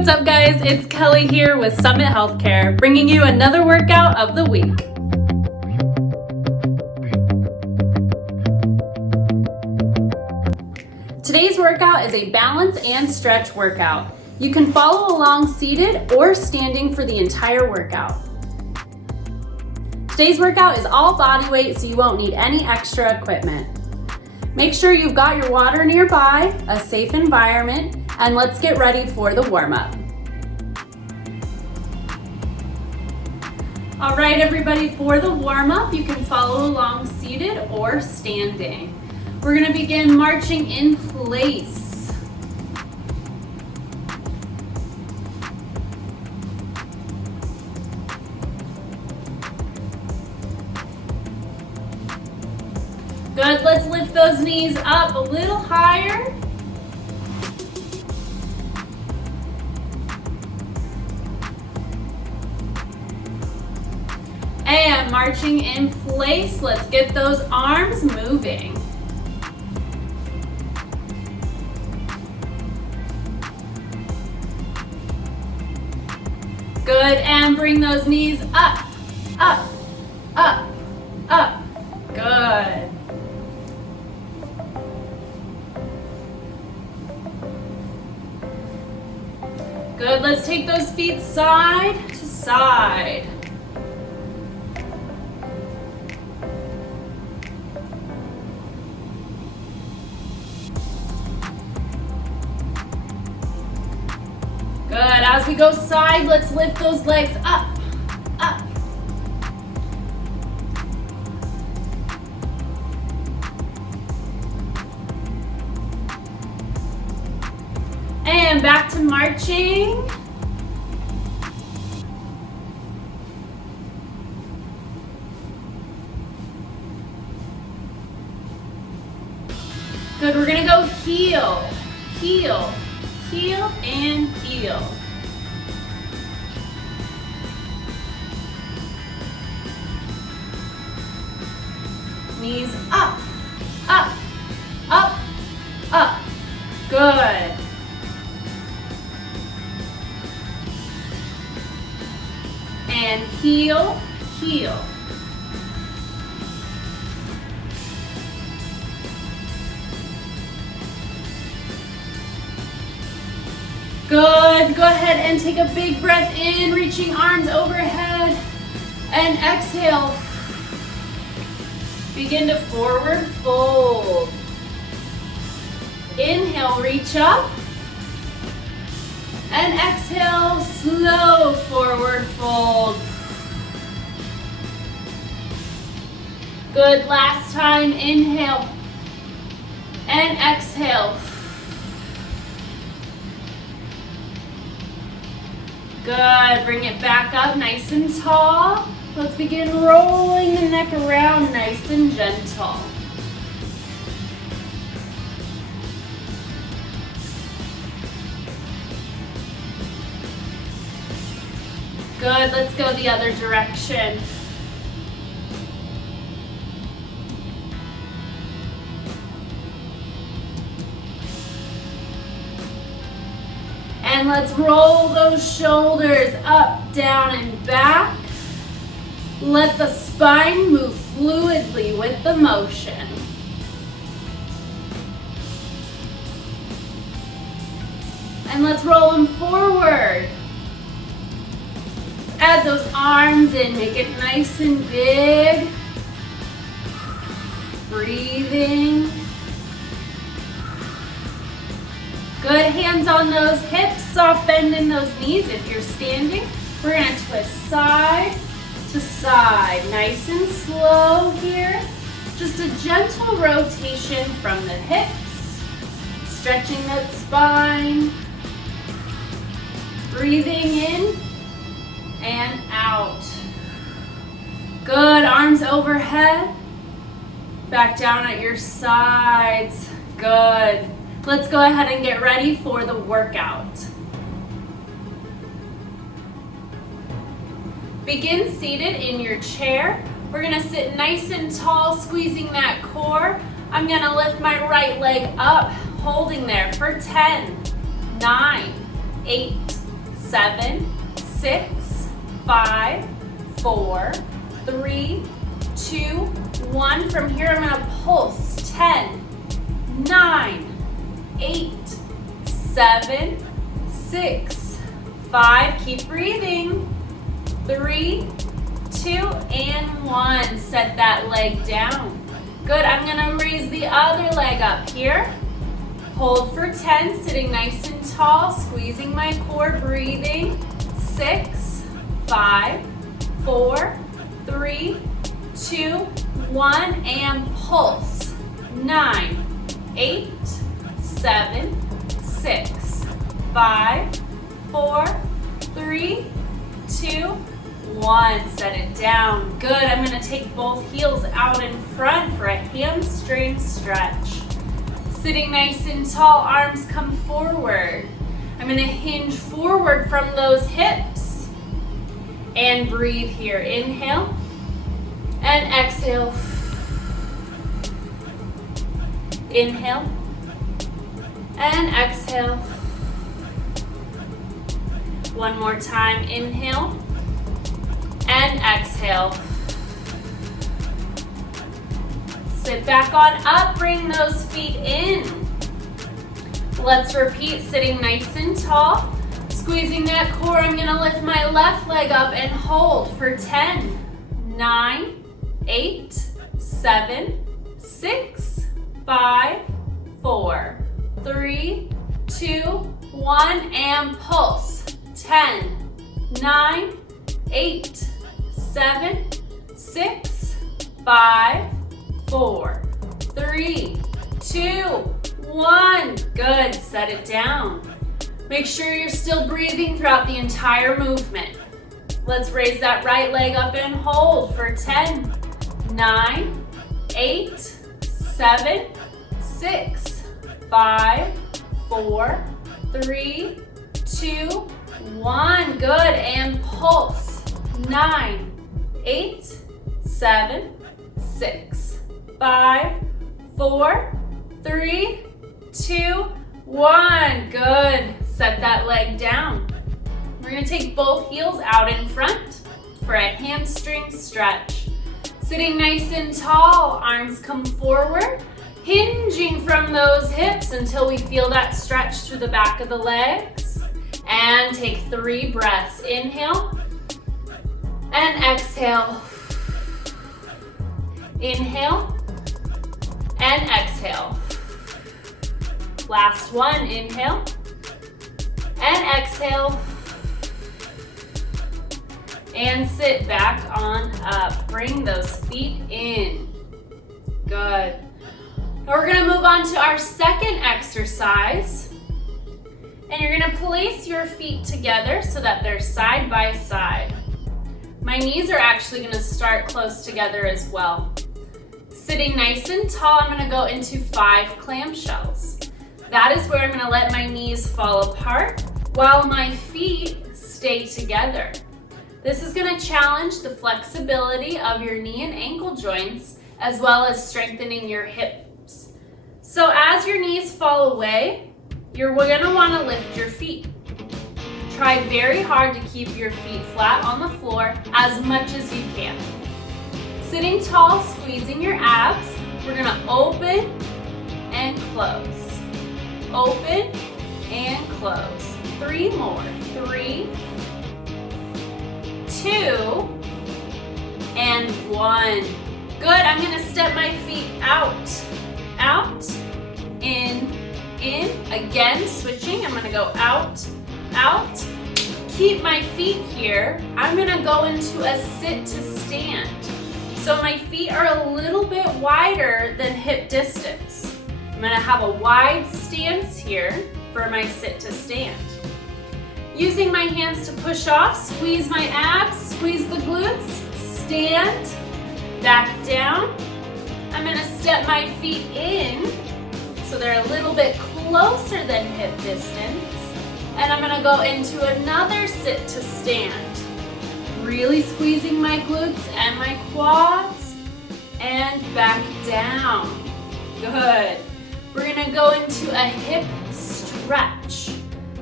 what's up guys? It's Kelly here with Summit Healthcare, bringing you another workout of the week. Today's workout is a balance and stretch workout. You can follow along seated or standing for the entire workout. Today's workout is all body weight, so you won't need any extra equipment. Make sure you've got your water nearby, a safe environment, and let's get ready for the warm-up. All right, everybody, for the warm-up, you can follow along seated or standing. We're gonna begin marching in place. Good, let's lift those knees up a little higher. And marching in place, let's get those arms moving. Good, and bring those knees up, up, up, up. Good. Good, let's take those feet side to side. Good, as we go side, let's lift those legs up, up. And back to marching. Good, we're gonna go heel, heel, heel, and heel. Knees up, up, up, up. Good. And heel, heel. Good, go ahead and take a big breath in, reaching arms overhead, and exhale. Begin to forward fold. Inhale, reach up, and exhale, slow forward fold. Good, last time, inhale, and exhale. Good, bring it back up nice and tall. Let's begin rolling the neck around nice and gentle. Good, let's go the other direction. And let's roll those shoulders up, down, and back. Let the spine move fluidly with the motion. And let's roll them forward. Add those arms in, make it nice and big. Breathing. Good, hands on those hips, soft bend in those knees. If you're standing, we're gonna twist side to side, nice and slow here. Just a gentle rotation from the hips, stretching that spine. Breathing in and out. Good, arms overhead, back down at your sides. Good. Let's go ahead and get ready for the workout. Begin seated in your chair. We're gonna sit nice and tall, squeezing that core. I'm gonna lift my right leg up, holding there for 10, 9, 8, 7, 6, 5, 4, 3, 2, 1. From here, I'm gonna pulse. 10, 9, 8, 7, 6, 5. Keep breathing. 3, 2, and 1. Set that leg down. Good, I'm gonna raise the other leg up here. Hold for 10, sitting nice and tall, squeezing my core, breathing. 6, 5, 4, 3, 2, 1, and pulse. 9, 8, 7, 6, 5, 4, 3, 2, 1. Set it down. Good. I'm going to take both heels out in front for a hamstring stretch. Sitting nice and tall, arms come forward. I'm going to hinge forward from those hips. And breathe here. Inhale and exhale. Inhale and exhale. One more time. Inhale and exhale. Sit back on up, bring those feet in. Let's repeat, sitting nice and tall. Squeezing that core, I'm gonna lift my left leg up and hold for 10, 9, 8, 7, 6, 5, 4, 3, 2, 1, and pulse. 10, 9, 8, 7, 6, 5, 4, 3, 2, 1. Good, set it down. Make sure you're still breathing throughout the entire movement. Let's raise that right leg up and hold for 10, 9, 8, 7, 6, 5, 4, 3, 2, 1. Good, and pulse. 9, 8, 7, 6, 5, 4, 3, 2, 1. Good. Set that leg down. We're going to take both heels out in front for a hamstring stretch. Sitting nice and tall, arms come forward, hinging from those hips until we feel that stretch through the back of the legs. And take 3 breaths. Inhale and exhale. Inhale and exhale. Last one. Inhale and exhale. And sit back on up. Bring those feet in. Good. Now we're going to move on to our second exercise. And you're going to place your feet together so that they're side by side. My knees are actually going to start close together as well. Sitting nice and tall, I'm going to go into 5 clamshells. That is where I'm going to let my knees fall apart while my feet stay together. This is going to challenge the flexibility of your knee and ankle joints as well as strengthening your hips. So as your knees fall away, you're going to want to lift your feet. Try very hard to keep your feet flat on the floor as much as you can. Sitting tall, squeezing your abs, we're going to open and close. Open and close. 3 more. 3, 2, and 1. Good, I'm going to step my feet out, out, in. Again, switching, I'm going to go out, out. Keep my feet here. I'm going to go into a sit to stand. So my feet are a little bit wider than hip distance. I'm going to have a wide stance here for my sit to stand. Using my hands to push off, squeeze my abs, squeeze the glutes, stand, back down. I'm going to step my feet in so they're a little bit closer than hip distance. And I'm going to go into another sit to stand. Really squeezing my glutes and my quads and back down. Good. We're going to go into a hip stretch.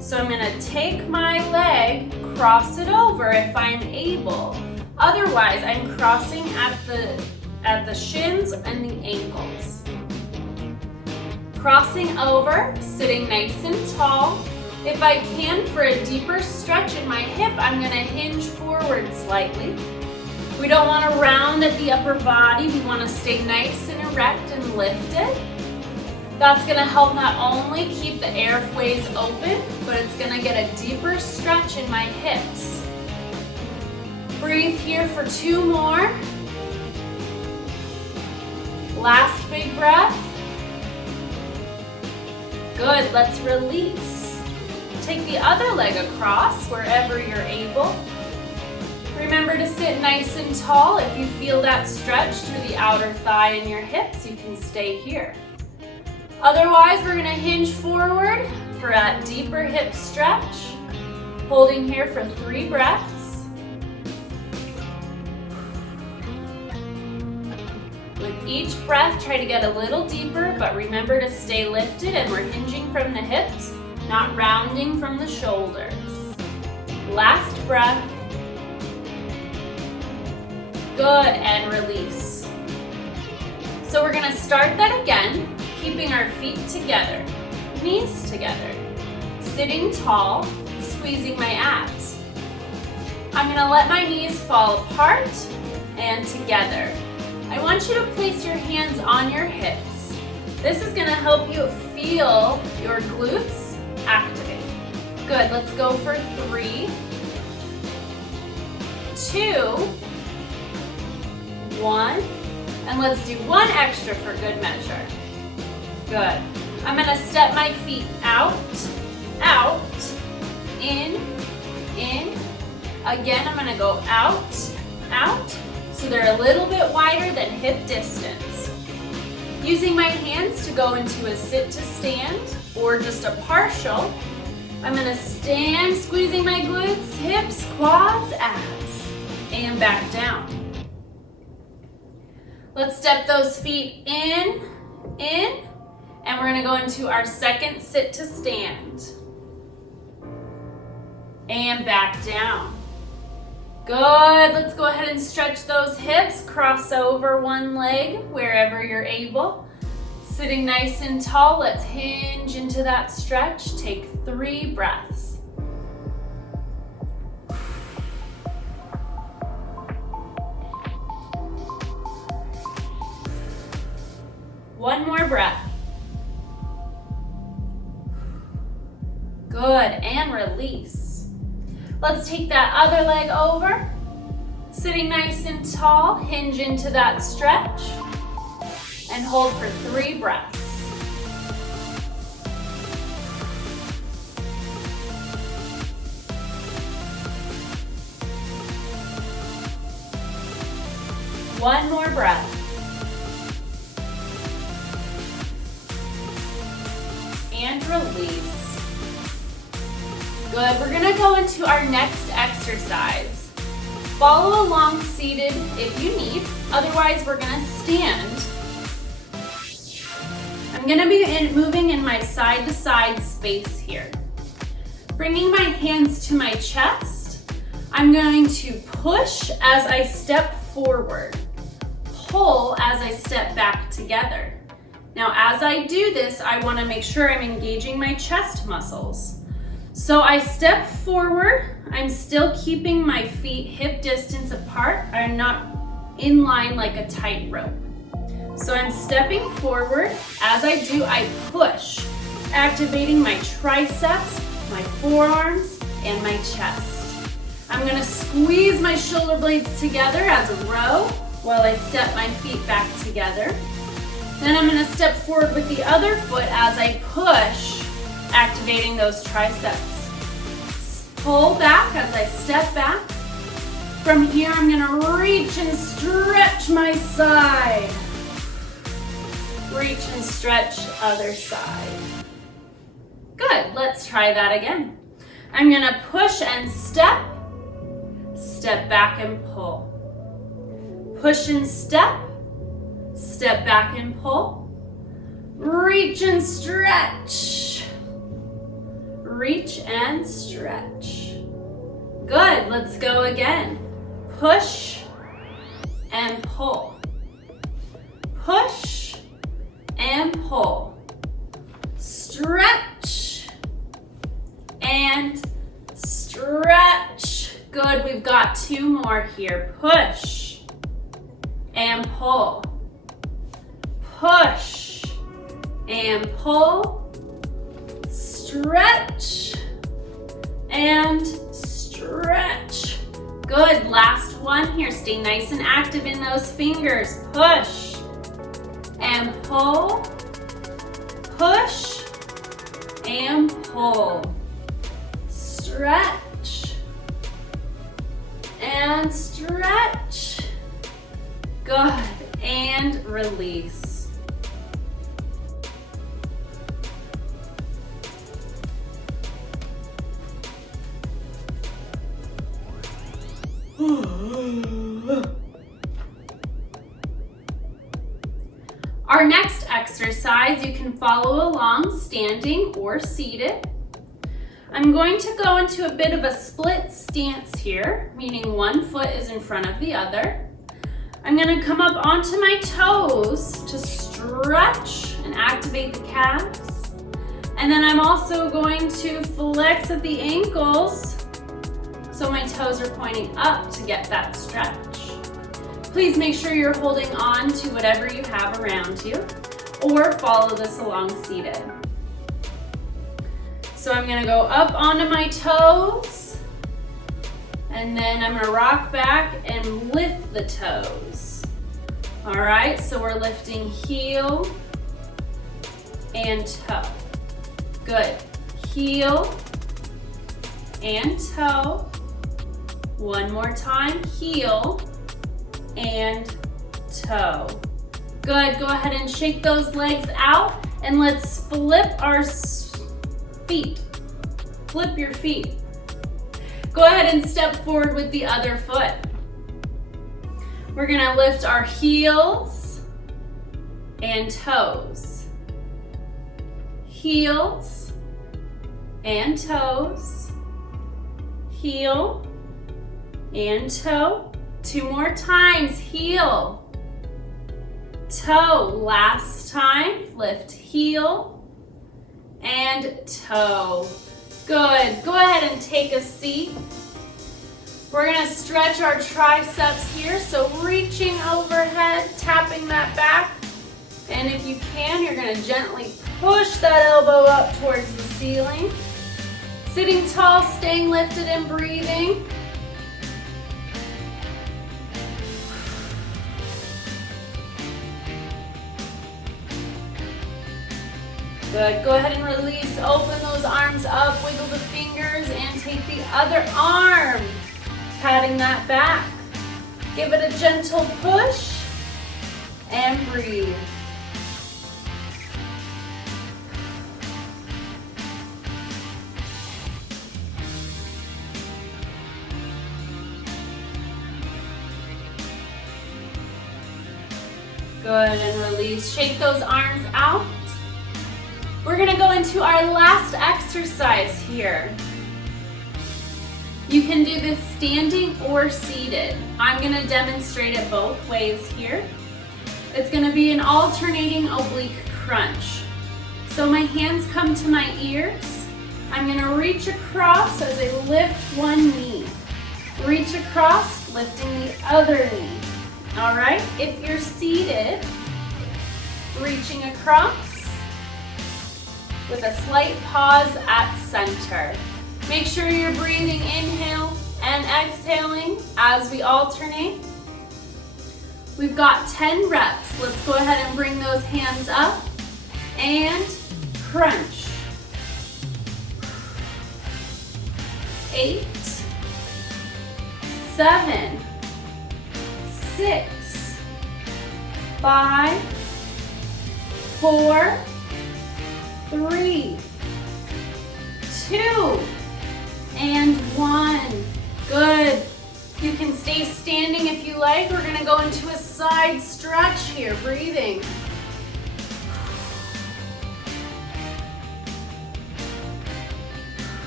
So I'm gonna take my leg, cross it over if I'm able. Otherwise, I'm crossing at the shins and the ankles. Crossing over, sitting nice and tall. If I can, for a deeper stretch in my hip, I'm gonna hinge forward slightly. We don't wanna round at the upper body. We wanna stay nice and erect and lifted. That's gonna help not only keep the airways open, but it's gonna get a deeper stretch in my hips. Breathe here for 2 more. Last big breath. Good, let's release. Take the other leg across wherever you're able. Remember to sit nice and tall. If you feel that stretch through the outer thigh and your hips, you can stay here. Otherwise, we're gonna hinge forward for that deeper hip stretch. Holding here for 3 breaths. With each breath, try to get a little deeper, but remember to stay lifted, and we're hinging from the hips, not rounding from the shoulders. Last breath. Good, and release. So we're gonna start that again, keeping our feet together, knees together, sitting tall, squeezing my abs. I'm gonna let my knees fall apart and together. I want you to place your hands on your hips. This is gonna help you feel your glutes activate. Good, let's go for 3, 2, 1, and let's do 1 extra for good measure. Good. I'm gonna step my feet out, out, in. Again, I'm gonna go out, out, so they're a little bit wider than hip distance. Using my hands to go into a sit to stand, or just a partial, I'm gonna stand, squeezing my glutes, hips, quads, abs, and back down. Let's step those feet in, and we're gonna go into our second sit to stand. And back down. Good, let's go ahead and stretch those hips, cross over 1 leg wherever you're able. Sitting nice and tall, let's hinge into that stretch. Take 3 breaths. One more breath. Good, and release. Let's take that other leg over. Sitting nice and tall, hinge into that stretch, and hold for 3 breaths. One more breath. And release. Good, we're gonna go into our next exercise. Follow along seated if you need, otherwise we're gonna stand. I'm gonna be moving in my side to side space here. Bringing my hands to my chest, I'm going to push as I step forward, pull as I step back together. Now, as I do this, I want to make sure I'm engaging my chest muscles. So I step forward. I'm still keeping my feet hip distance apart. I'm not in line like a tightrope. So I'm stepping forward. As I do, I push, activating my triceps, my forearms, and my chest. I'm going to squeeze my shoulder blades together as a row while I step my feet back together. Then I'm gonna step forward with the other foot as I push, activating those triceps. Pull back as I step back. From here, I'm gonna reach and stretch my side. Reach and stretch other side. Good, let's try that again. I'm gonna push and step, step back and pull. Push and step, step back and pull. Reach and stretch. reach and stretch. Good, let's go again. Push and pull. Push and pull. Stretch and stretch. Good, we've got 2 more here. Push and pull. Push and pull. Stretch and stretch. Good, last one here. Stay nice and active in those fingers. Push and pull. Push and pull. Stretch and stretch. Good, and release. Our next exercise, you can follow along standing or seated. I'm going to go into a bit of a split stance here, meaning one foot is in front of the other. I'm going to come up onto my toes to stretch and activate the calves. And then I'm also going to flex at the ankles so my toes are pointing up to get that stretch. Please make sure you're holding on to whatever you have around you, or follow this along seated. So I'm gonna go up onto my toes, and then I'm gonna rock back and lift the toes. All right, so we're lifting heel and toe. Good, heel and toe. One more time, heel and toe. Good, go ahead and shake those legs out, and let's flip our feet. Flip your feet. Go ahead and step forward with the other foot. We're gonna lift our heels and toes. Heels and toes. Heel and toe. 2 more times, heel, toe. Last time, lift heel and toe. Good, go ahead and take a seat. We're gonna stretch our triceps here, so reaching overhead, tapping that back. And if you can, you're gonna gently push that elbow up towards the ceiling. Sitting tall, staying lifted and breathing. Good, go ahead and release, open those arms up, wiggle the fingers, and take the other arm, patting that back. Give it a gentle push, and breathe. Good, and release, shake those arms out. We're gonna go into our last exercise here. You can do this standing or seated. I'm gonna demonstrate it both ways here. It's gonna be an alternating oblique crunch. So my hands come to my ears. I'm gonna reach across as I lift one knee. Reach across, lifting the other knee. All right, if you're seated, reaching across, with a slight pause at center. Make sure you're breathing inhale and exhaling as we alternate. We've got 10 reps. Let's go ahead and bring those hands up and crunch. 8, 7, 6, 5, 4, 3, 2, and 1. Good. You can stay standing if you like. We're gonna go into a side stretch here, breathing.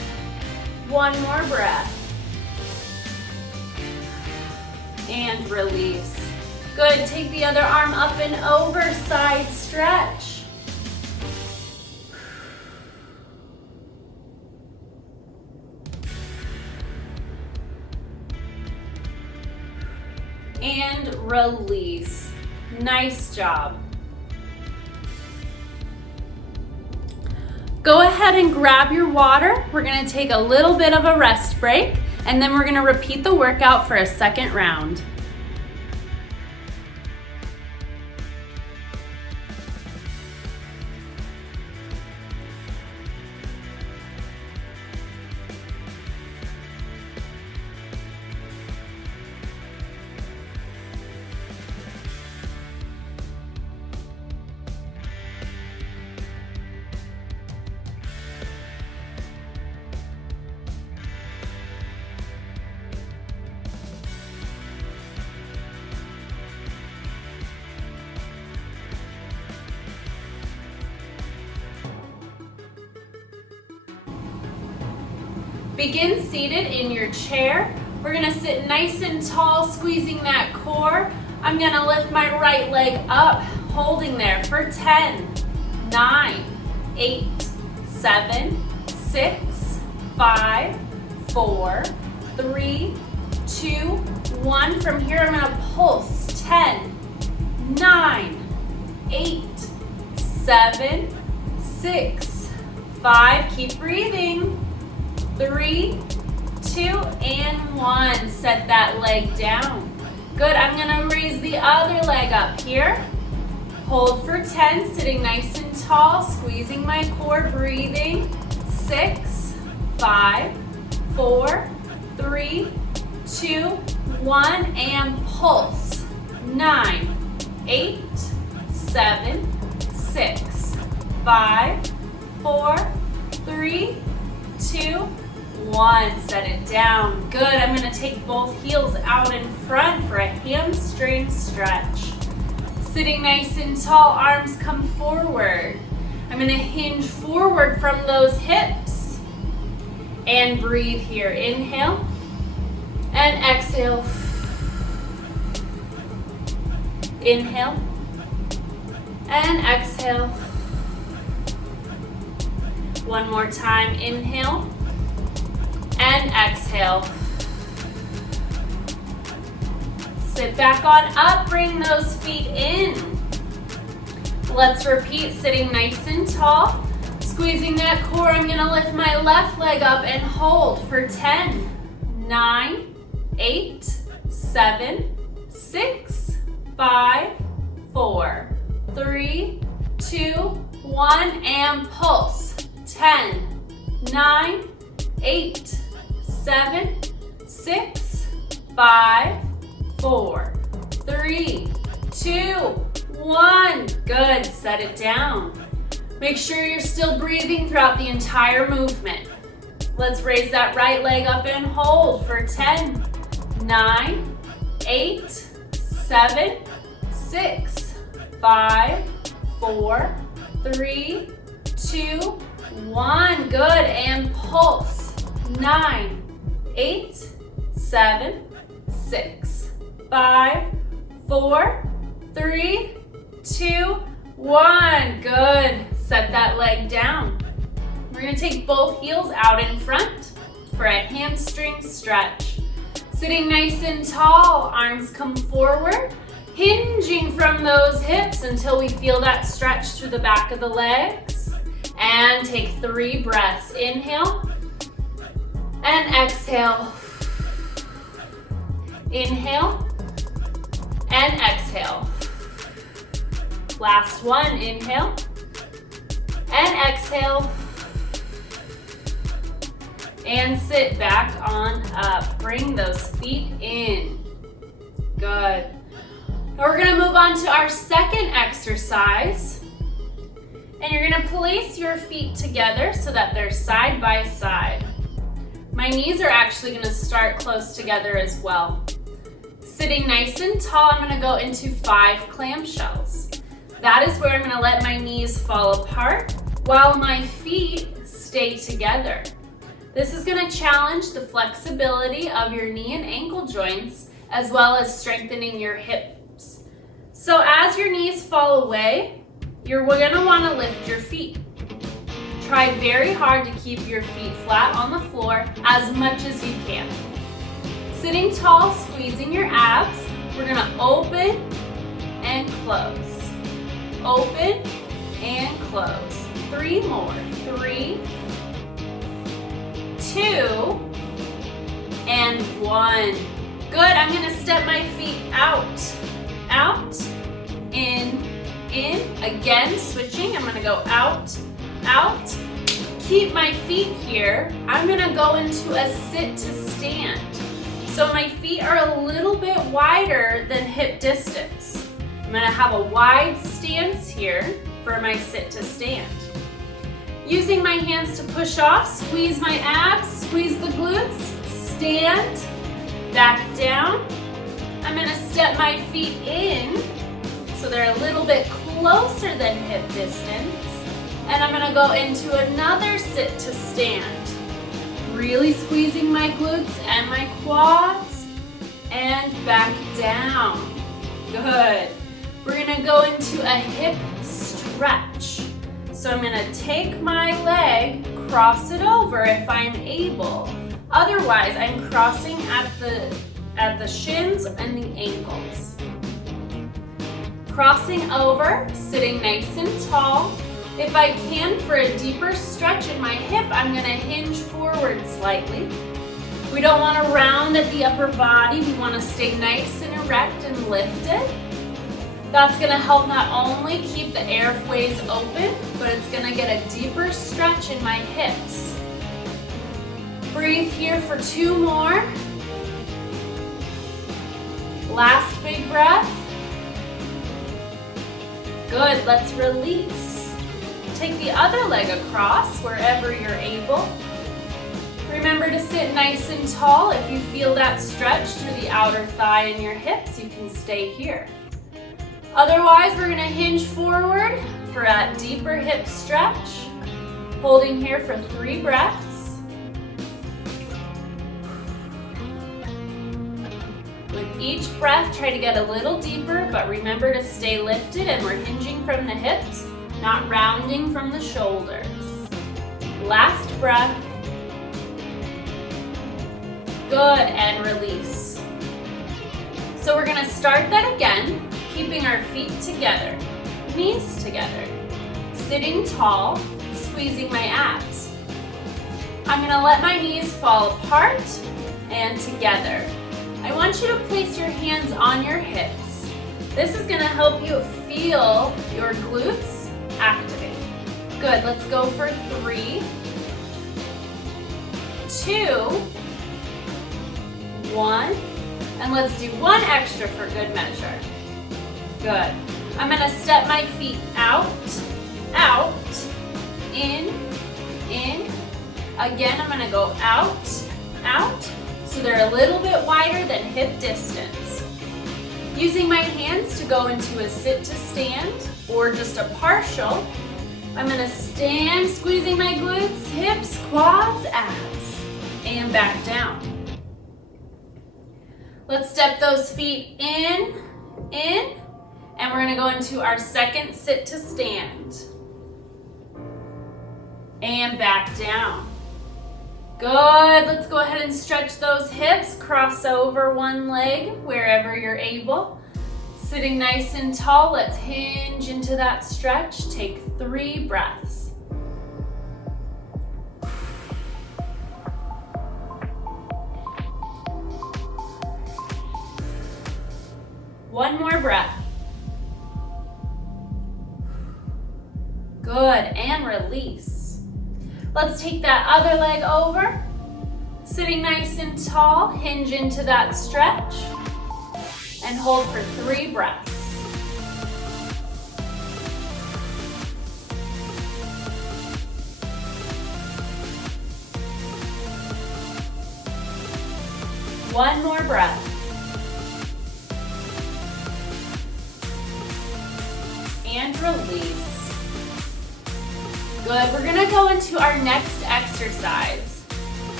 One more breath. And release. Good, take the other arm up and over, side stretch. And release. Nice job. Go ahead and grab your water. We're gonna take a little bit of a rest break, and then we're gonna repeat the workout for a second round. Begin seated in your chair. We're gonna sit nice and tall, squeezing that core. I'm gonna lift my right leg up, holding there for 10, 9, 8, 7, 6, 5, 4, 3, 2, 1. From here, I'm gonna pulse. 10, 9, 8, 7, 6, 5. Keep breathing. 3, 2, and 1. Set that leg down. Good, I'm gonna raise the other leg up here. Hold for 10, sitting nice and tall, squeezing my core, breathing. 6, 5, 4, 3, 2, 1, and pulse. 9, 8, 7, 6, 5, 4, 3, 2, 1. Set it down. Good. I'm going to take both heels out in front for a hamstring stretch. Sitting nice and tall, arms come forward. I'm going to hinge forward from those hips. And breathe here. Inhale and exhale. Inhale and exhale. One more time. Inhale and exhale. Sit back on up, bring those feet in. Let's repeat, sitting nice and tall. Squeezing that core, I'm gonna lift my left leg up and hold for 10, 9, 8, 7, 6, 5, 4, 3, 2, 1, and pulse. 10, 9, 8, 7, 6, 5, 4, 3, 2, 1. Good, set it down. Make sure you're still breathing throughout the entire movement. Let's raise that right leg up and hold for 10, 9, 8, 7, 6, 5, 4, 3, 2, 1. Good, and pulse. 9, 8, 7, 6, 5, 4, 3, 2, 1. Good. Set that leg down. We're going to take both heels out in front for a hamstring stretch. Sitting nice and tall, arms come forward, hinging from those hips until we feel that stretch through the back of the legs. And take 3 breaths. Inhale and exhale. Inhale and exhale. Last one. Inhale and exhale. And sit back on up. Bring those feet in. Good. Now we're going to move on to our second exercise. And you're going to place your feet together so that they're side by side. My knees are actually going to start close together as well. Sitting nice and tall, I'm going to go into 5 clamshells. That is where I'm going to let my knees fall apart while my feet stay together. This is going to challenge the flexibility of your knee and ankle joints as well as strengthening your hips. So as your knees fall away, you're going to want to lift your feet. Try very hard to keep your feet flat on the floor as much as you can. Sitting tall, squeezing your abs, we're going to open and close. Open and close. 3 more. 3, 2, and 1. Good, I'm gonna step my feet out, out, in, again, switching. I'm gonna go out, out. Keep my feet here. I'm gonna go into a sit to stand. So my feet are a little bit wider than hip distance. I'm gonna have a wide stance here for my sit to stand. Using my hands to push off, squeeze my abs, squeeze the glutes, stand, back down. I'm gonna step my feet in so they're a little bit closer than hip distance. And I'm gonna go into another sit to stand. Really squeezing my glutes and my quads and back down. Good. We're gonna go into a hip stretch. So I'm gonna take my leg, cross it over if I'm able. Otherwise, I'm crossing at the shins and the ankles. Crossing over, sitting nice and tall. If I can, for a deeper stretch in my hip, I'm gonna hinge forward slightly. We don't wanna round at the upper body. We wanna stay nice and erect and lifted. That's gonna help not only keep the airways open, but it's gonna get a deeper stretch in my hips. Breathe here for 2 more. Last big breath. Good, let's release. Take the other leg across wherever you're able. Remember to sit nice and tall. If you feel that stretch through the outer thigh and your hips, you can stay here. Otherwise, we're gonna hinge forward for a deeper hip stretch. Holding here for 3 breaths. With each breath, try to get a little deeper, but remember to stay lifted, and we're hinging from the hips, not rounding from the shoulders. Last breath. Good, and release. So we're gonna start that again, keeping our feet together, knees together, sitting tall, squeezing my abs. I'm gonna let my knees fall apart and together. I want you to place your hands on your hips. This is gonna help you feel your glutes activate. Good, let's go for 3, 2, 1, and let's do 1 extra for good measure. Good. I'm gonna step my feet out, out, in. Again, I'm gonna go out, out, so they're a little bit wider than hip distance. Using my hands to go into a sit to stand, or just a partial, I'm gonna stand, squeezing my glutes, hips, quads, abs, and back down. Let's step those feet in, and we're gonna go into our second sit to stand. And back down. Good, let's go ahead and stretch those hips, cross over 1 leg wherever you're able. Sitting nice and tall, let's hinge into that stretch. Take 3 breaths. One more breath. Good, and release. Let's take that other leg over. Sitting nice and tall, hinge into that stretch, and hold for 3 breaths. One more breath. And release. Good, we're gonna go into our next exercise.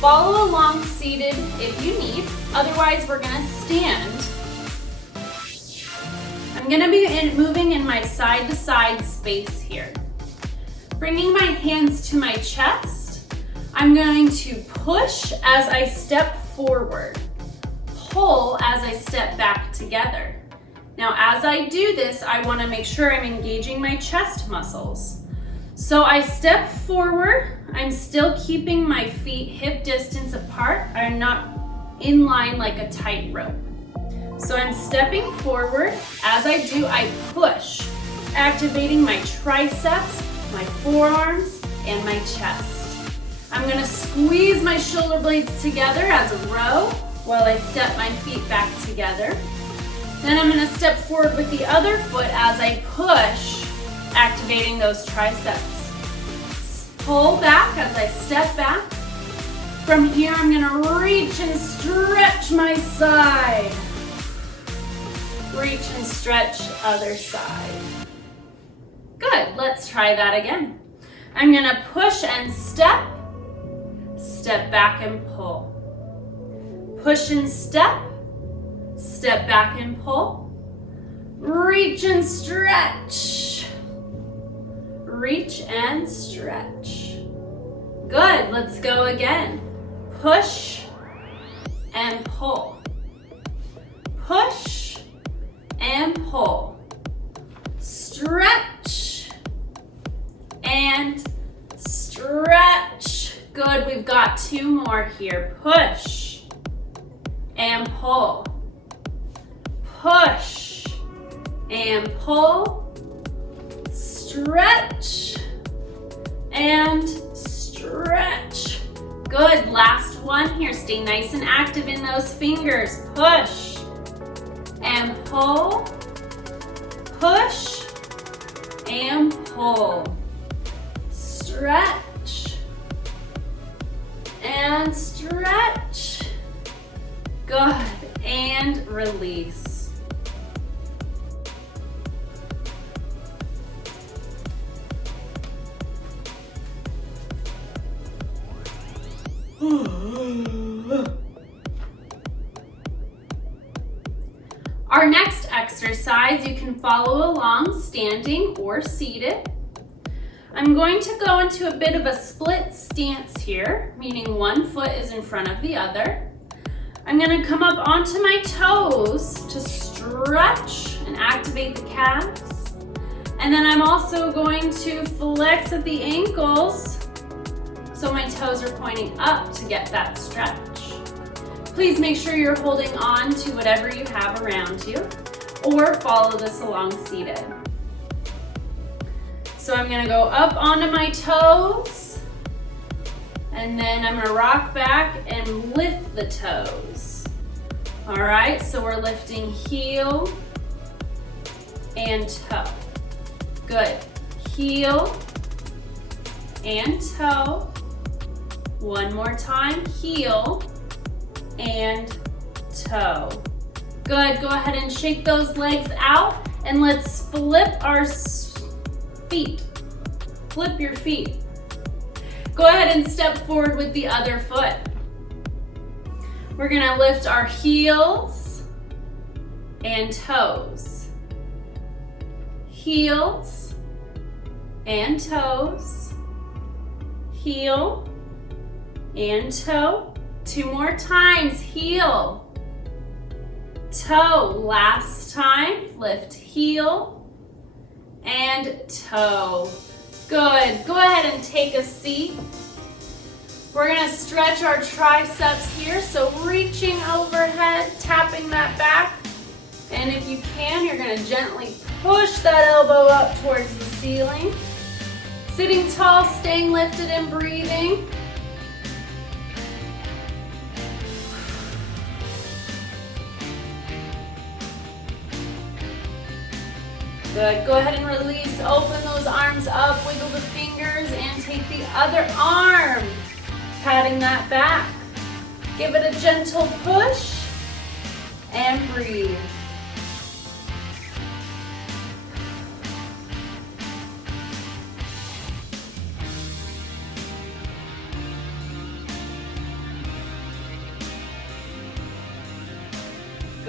Follow along seated if you need, otherwise we're gonna stand. I'm gonna be moving in my side to side space here. Bringing my hands to my chest, I'm going to push as I step forward, pull as I step back together. Now, as I do this, I wanna make sure I'm engaging my chest muscles. So I step forward, I'm still keeping my feet hip distance apart. I'm not in line like a tightrope. So I'm stepping forward. As I do, I push, activating my triceps, my forearms, and my chest. I'm gonna squeeze my shoulder blades together as a row while I step my feet back together. Then I'm gonna step forward with the other foot as I push, activating those triceps. Pull back as I step back. From here, I'm gonna reach and stretch my side. Reach and stretch other side. Good, let's try that again. I'm gonna push and step, step back and pull. Push and step, step back and pull. Reach and stretch. Reach and stretch. Good, let's go again. Push and pull. Push and pull. Stretch and stretch. Good, we've got two more here. Push and pull. Push and pull. Stretch and stretch. Good, last one here. Stay nice and active in those fingers. Push and pull, push and pull, stretch and stretch. Good, and release. Our next exercise, you can follow along standing or seated. I'm going to go into a bit of a split stance here, meaning one foot is in front of the other. I'm gonna come up onto my toes to stretch and activate the calves. And then I'm also going to flex at the ankles so my toes are pointing up to get that stretch. Please make sure you're holding on to whatever you have around you or follow this along seated. So I'm gonna go up onto my toes and then I'm gonna rock back and lift the toes. All right, so we're lifting heel and toe. Good, heel and toe. One more time, heel and toe. Good, go ahead and shake those legs out and let's flip our feet. Flip your feet. Go ahead and step forward with the other foot. We're gonna lift our heels and toes. Heels and toes. Heel and toe. Two more times, heel, toe. Last time, lift heel and toe. Good, go ahead and take a seat. We're gonna stretch our triceps here, so reaching overhead, tapping that back. And if you can, you're gonna gently push that elbow up towards the ceiling. Sitting tall, staying lifted and breathing. Good, go ahead and release, open those arms up, wiggle the fingers and take the other arm, patting that back. Give it a gentle push and breathe.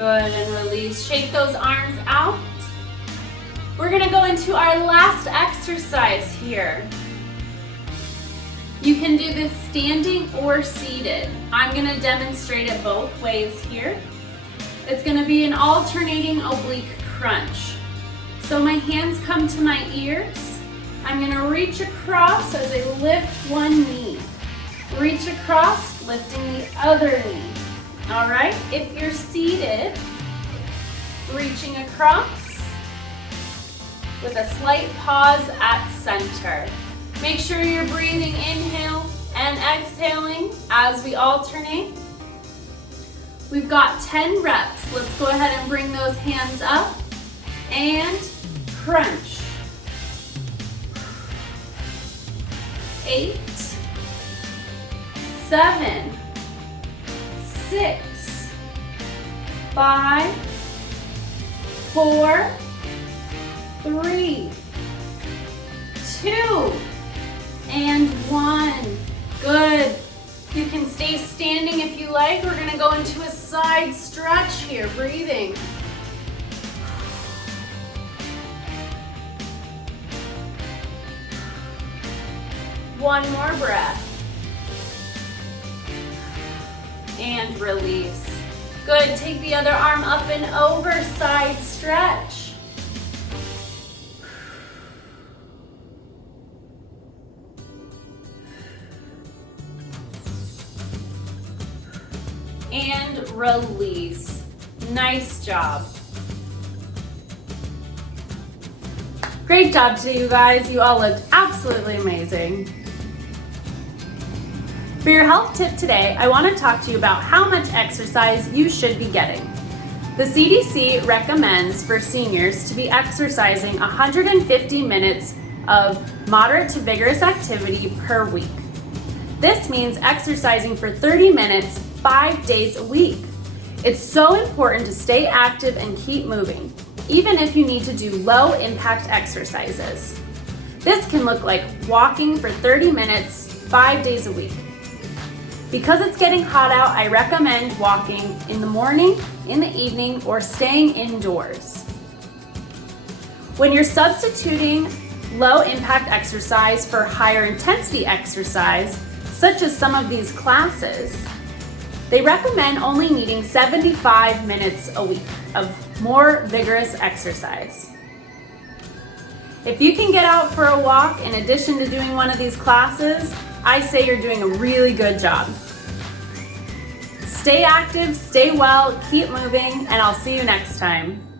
Good, and release. Shake those arms out. We're gonna go into our last exercise here. You can do this standing or seated. I'm gonna demonstrate it both ways here. It's gonna be an alternating oblique crunch. So my hands come to my ears. I'm gonna reach across as I lift one knee. Reach across, lifting the other knee. All right, if you're seated, reaching across with a slight pause at center. Make sure you're breathing inhale and exhaling as we alternate. We've got 10 reps. Let's go ahead and bring those hands up and crunch. 8, 7, 6, 5, 4, 3, 2, and 1. Good. You can stay standing if you like. We're gonna go into a side stretch here, breathing. One more breath. And release. Good, take the other arm up and over, side stretch. And release. Nice job. Great job to you guys. You all looked absolutely amazing. For your health tip today, I want to talk to you about how much exercise you should be getting. The CDC recommends for seniors to be exercising 150 minutes of moderate to vigorous activity per week. This means exercising for 30 minutes, 5 days a week. It's so important to stay active and keep moving, even if you need to do low impact exercises. This can look like walking for 30 minutes, 5 days a week. Because it's getting hot out, I recommend walking in the morning, in the evening, or staying indoors. When you're substituting low impact exercise for higher intensity exercise, such as some of these classes, they recommend only needing 75 minutes a week of more vigorous exercise. If you can get out for a walk in addition to doing one of these classes, I say you're doing a really good job. Stay active, stay well, keep moving, and I'll see you next time.